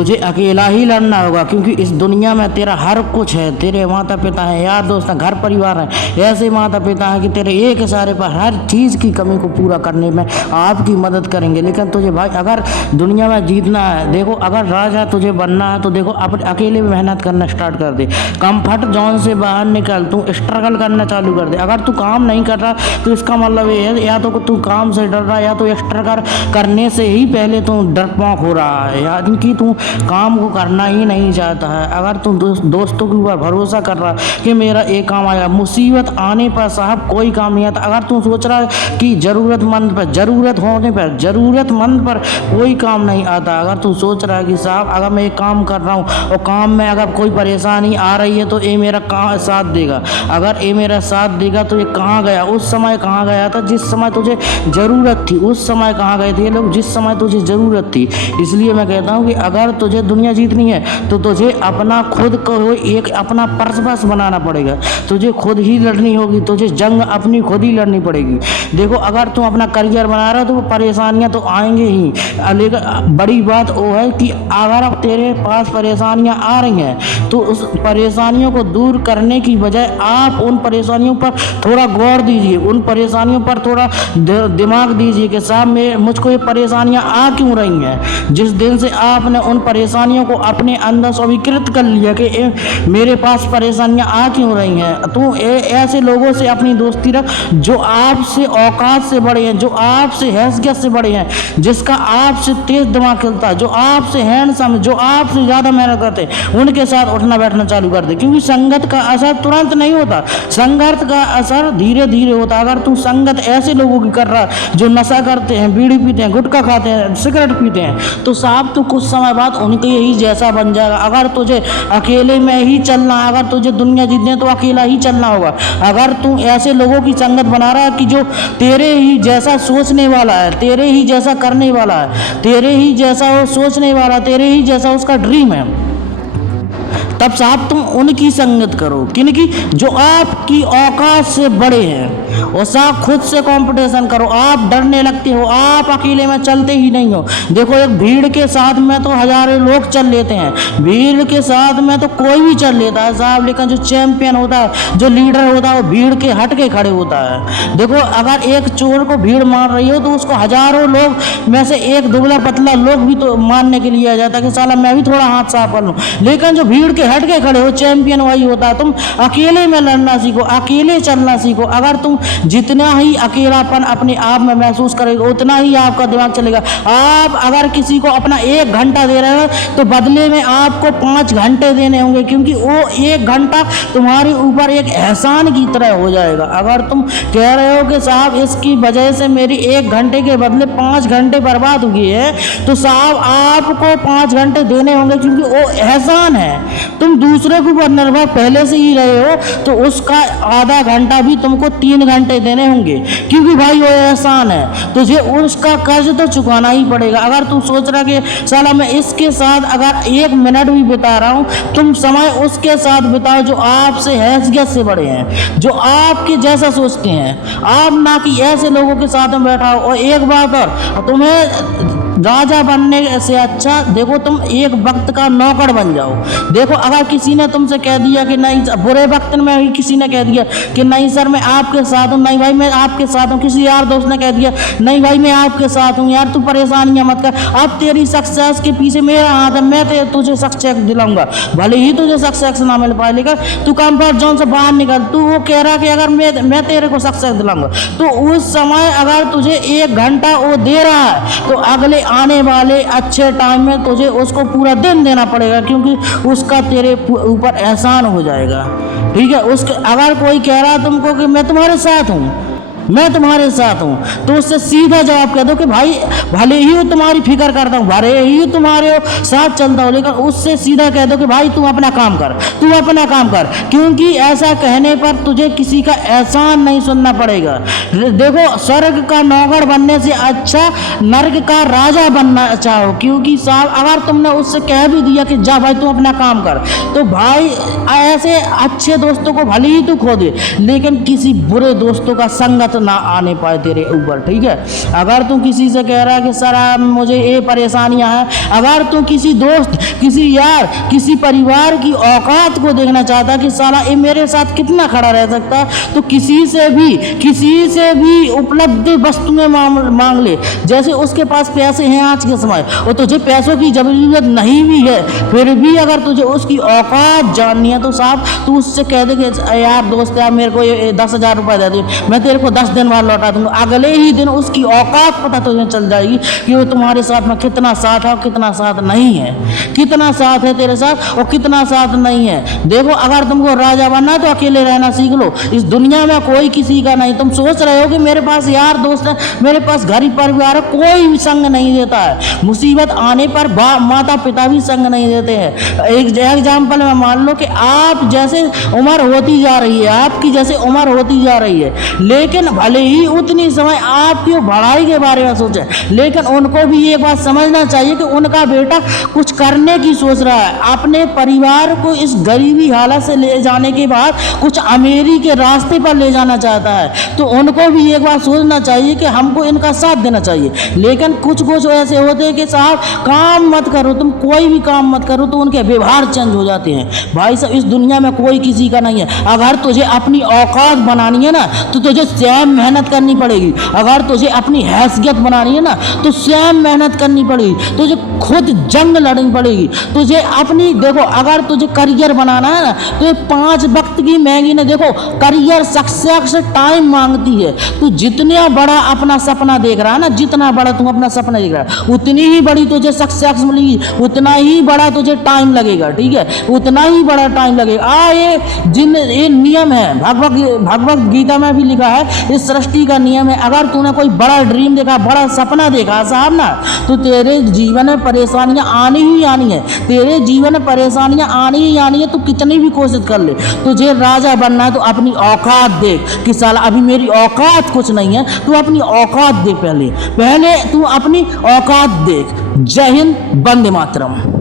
तुझे अकेला ही लड़ना होगा, क्योंकि इस दुनिया में तेरा हर कुछ है। तेरे माता पिता हैं, यार दोस्त हैं, घर परिवार है, ऐसे माता पिता हैं कि तेरे एक इशारे पर हर चीज़ की कमी को पूरा करने में आपकी मदद करेंगे। लेकिन तुझे भाई अगर दुनिया में जीतना है, देखो अगर राजा तुझे बनना है तो देखो अपने अकेले में मेहनत करना स्टार्ट कर दे। कंफर्ट जोन से बाहर निकल, तू स्ट्रगल करना चालू कर दे। अगर तू काम नहीं कर रहा तो इसका मतलब ये है या तो तू काम से डर रहा है, या तो स्ट्रगल करने से ही पहले तू डरपोक हो रहा है, यानी कि तू काम को करना ही नहीं चाहता है। अगर तू दोस्तों के ऊपर भरोसा कर रहा है कि मेरा एक काम आएगा, मुसीबत आने पर साहब कोई काम नहीं आता। अगर तू सोच रहा है कि ज़रूरतमंद पर, ज़रूरत होने पर, ज़रूरतमंद पर कोई काम नहीं आता। अगर तू सोच रहा है कि साहब अगर मैं एक काम कर रहा हूँ और काम में अगर कोई परेशानी आ रही है तो ये मेरा कहाँ साथ देगा, अगर ये मेरा साथ देगा तो ये कहाँ गया, उस समय कहाँ गया था जिस समय तुझे ज़रूरत थी, उस समय कहाँ गए थे ये लोग जिस समय तुझे ज़रूरत थी। इसलिए मैं कहता हूँ कि अगर तुझे दुनिया जीतनी है तो तुझे अपना खुद को एक अपना पर्पस बनाना पड़ेगा। तुझे खुद ही लड़नी होगी, तुझे जंग अपनी खुद ही लड़नी पड़ेगी। देखो अगर तुम अपना करियर बना रहा हो तो वो परेशानियाँ तो आएंगे ही, लेकिन बड़ी बात वो है कि अगर अब तेरे पास परेशानियाँ आ रही हैं तो उस परेशानियों को दूर करने की बजाय आप उन परेशानियों पर थोड़ा गौर दीजिए, उन परेशानियों पर थोड़ा दिमाग दीजिए कि साहब मुझको ये परेशानियाँ आ क्यों रही हैं। जिस दिन से आपने उन परेशानियों को अपने अंदर स्वीकृत कर लिया कि मेरे पास परेशानियाँ आ क्यों रही हैं, तो ऐसे लोगों से अपनी दोस्ती रख जो आपसे औकात से बड़े हैं, जो आपसे हैसियत से बड़े हैं, जिसका आपसे तेज दिमाग खिलता है, जो आपसे हैंडसम, जो आपसे ज़्यादा मेहनत करते हैं, उनके साथ उठना बैठना चालू कर दे। क्योंकि संगत का असर तुरंत नहीं होता, संगत का असर धीरे धीरे होता है। अगर तू संगत ऐसे लोगों की कर रहा है जो नशा करते हैं, बीड़ी पीते हैं, गुटखा खाते हैं, सिगरेट पीते हैं, तो साहब तू कुछ समय बाद उनके ही जैसा बन जाएगा। अगर तुझे अकेले में ही चलना है, अगर तुझे दुनिया जीतनी है तो अकेला ही चलना होगा। अगर तू ऐसे लोगों की संगत बना रहा है कि जो तेरे ही जैसा सोचने वाला है, तेरे ही जैसा करने वाला है, तेरे ही जैसा वो सोचने वाला, तेरे ही जैसा उसका ड्रीम है, तब साहब तुम उनकी संगत करो, किनकी, जो आपकी औकात से बड़े हैं। और साहब खुद से कंपटीशन करो। आप डरने लगते हो, आप अकेले में चलते ही नहीं हो। देखो एक भीड़ के साथ में तो हजारों लोग चल लेते हैं, भीड़ के साथ में तो कोई भी चल लेता है साहब, लेकिन जो चैंपियन होता है, जो लीडर होता है, वो भीड़ के हट के खड़े होता है। देखो अगर एक चोर को भीड़ मार रही हो तो उसको हजारों लोग में से एक दुबला पतला लोग भी तो मारने के लिए आ जाता है कि साला मैं भी थोड़ा हाथ साफ कर लूँ, लेकिन जो भीड़ के हट के खड़े हो, चैंपियन वही होता है। तुम अकेले में लड़ना सीखो, अकेले चलना सीखो। अगर तुम जितना ही अकेलापन अपने आप में महसूस करेगा उतना ही आपका दिमाग चलेगा। आप अगर किसी को अपना 1 घंटा दे रहे हो तो बदले में आपको 5 घंटे देने होंगे, क्योंकि वो 1 घंटा तुम्हारे ऊपर एक एहसान की तरह हो जाएगा। अगर तुम कह रहे हो कि साहब इसकी वजह से मेरी 1 घंटे के बदले 5 घंटे बर्बाद हुए हैं, तो साहब आपको 5 घंटे देने होंगे, क्योंकि वो एहसान है। तुम दूसरे के ऊपर निर्भर पहले से ही रहे हो तो उसका आधा घंटा भी तुमको 3 घंटे देने होंगे, क्योंकि भाई वो एहसान है। तुझे उसका कर्ज तो चुकाना ही पड़ेगा। अगर तू सोच रहा कि साला मैं इसके साथ अगर 1 मिनट भी बिता रहा हूँ, तुम समय उसके साथ बिताओ जो आपसे हैसियत से बड़े हैं, जो आपके जैसा सोचते हैं। आप ना कि ऐसे लोगों के साथ में बैठा हो। और एक बात और, तुम्हें राजा बनने से अच्छा देखो तुम एक वक्त का नौकर बन जाओ। देखो अगर किसी ने तुमसे कह दिया कि नहीं, बुरे वक्त में ही किसी ने कह दिया कि नहीं सर मैं आपके साथ हूँ, नहीं भाई मैं आपके साथ हूँ, किसी यार दोस्त ने कह दिया नहीं भाई मैं आपके साथ हूँ, यार तू परेशानियाँ मत कर, अब तेरी सक्सेस के पीछे मेरा हाथ है, मैं तुझे सक्सेस दिलाऊंगा। भले ही तुझे सक्सेस ना मिल पाए, लेकिन तू कंफर्ट जोन से बाहर निकल। तू वो कह रहा कि अगर मैं तेरे को सक्सेस दिलाऊंगा, तो उस समय अगर तुझे 1 घंटा वो दे रहा है तो अगले आने वाले अच्छे टाइम में तुझे उसको पूरा दिन देना पड़ेगा, क्योंकि उसका तेरे ऊपर एहसान हो जाएगा। ठीक है, उसके अगर कोई कह रहा है तुमको कि मैं तुम्हारे साथ हूँ, मैं तुम्हारे साथ हूँ, तो उससे सीधा जवाब कह दो कि भाई भले ही वो तुम्हारी फिक्र करता हूँ, भले ही तुम्हारे साथ चलता हूँ, लेकिन उससे सीधा कह दो कि भाई तू अपना काम कर, तू अपना काम कर, क्योंकि ऐसा कहने पर तुझे किसी का एहसान नहीं सुनना पड़ेगा। देखो स्वर्ग का नौकर बनने से अच्छा नर्क का राजा बनना चाहो, क्योंकि साहब अगर तुमने उससे कह भी दिया कि जा भाई तू अपना काम कर, तो भाई ऐसे अच्छे दोस्तों को भले ही तू खो दे, लेकिन किसी बुरे दोस्तों का संगत ना आने पाए तेरे ऊपर, ठीक है। अगर तू किसी से कह रहा है कि सर मुझे ये परेशानियां हैं, अगर तू किसी दोस्त, किसी यार, किसी परिवार की औकात को देखना चाहता कि साला ये मेरे साथ कितना खड़ा रह सकता है, तो किसी से भी उपलब्ध वस्तुएं मांग ले। जैसे उसके पास पैसे हैं आज के समय और तुझे पैसों की जरूरत नहीं भी है, फिर भी अगर तुझे उसकी औकात जाननी है तो साहब तू उससे कह दे कि यार दोस्त यार मेरे को ये 10,000 रुपये दे दे, मैं तेरे को 10 दिन बाद लौटा दूंगा। अगले ही दिन उसकी औकात पता तुझे चल जाएगी कि वो तुम्हारे साथ में कितना साथ है और कितना साथ नहीं है, कितना साथ है तेरे साथ और कितना साथ नहीं है। देखो अगर तुमको राजा बनना है तो अकेले रहना सीख लो, इस दुनिया में कोई किसी का नहीं। तुम सोच रहे हो कि मेरे पास यार दोस्त है, मेरे पास घर परिवार है, कोई भी संग नहीं देता है। मुसीबत आने पर माता पिता भी संग नहीं देते हैं। एक एग्जाम्पल में मान लो कि आप जैसे उम्र होती जा रही है, आपकी जैसे उम्र होती जा रही है, लेकिन भले ही उतनी समय आपकी पढ़ाई के बारे में सोचे, लेकिन उनको भी ये बात समझना चाहिए कि उनका बेटा कुछ करने की सोच रहा है, अपने परिवार को इस गरीबी हालत से ले जाने के बाद कुछ अमीरी के रास्ते पर ले जाना चाहता है, तो उनको भी एक बार सोचना चाहिए कि हमको इनका साथ देना चाहिए। लेकिन कुछ ऐसे होते हैं कि साहब काम मत करो, तुम कोई भी काम मत करो तो उनके व्यवहार चेंज हो जाते हैं। भाई साहब इस दुनिया में कोई किसी का नहीं है। अगर तुझे अपनी औकात बनानी है ना तो तुझे स्वयं मेहनत करनी पड़ेगी। अगर तुझे अपनी हैसियत बनानी है ना तो स्वयं मेहनत करनी पड़ेगी, तुझे खुद जंग लड़नी पड़ेगी। तुझे अपनी देखो अगर तुझे करियर बनाना है ना तो ये 5 वक्त की महंगी ने देखो करियर सक्सेस टाइम मांगती है। तू जितना बड़ा अपना सपना देख रहा है ना, जितना बड़ा तू अपना सपना देख रहा है उतनी ही बड़ी तुझे सक्सेस मिलेगी, उतना ही बड़ा तुझे टाइम लगेगा, ठीक है, उतना ही बड़ा टाइम लगेगा। ये नियम है, भगवत गीता में भी लिखा है, इस सृष्टि का नियम है। अगर तूने कोई बड़ा ड्रीम देखा, बड़ा सपना देखा साहब ना, तो तेरे जीवन में परेशानियां आनी ही आनी है, तेरे जीवन में परेशानियां आनी ही आनी है। तू कितनी भी कोशिश कर ले, तुझे राजा बनना है तो अपनी औकात देख कि साला अभी मेरी औकात कुछ नहीं है। तू अपनी औकात देख, पहले तू अपनी औकात देख। जय हिंद, वंदे मातरम।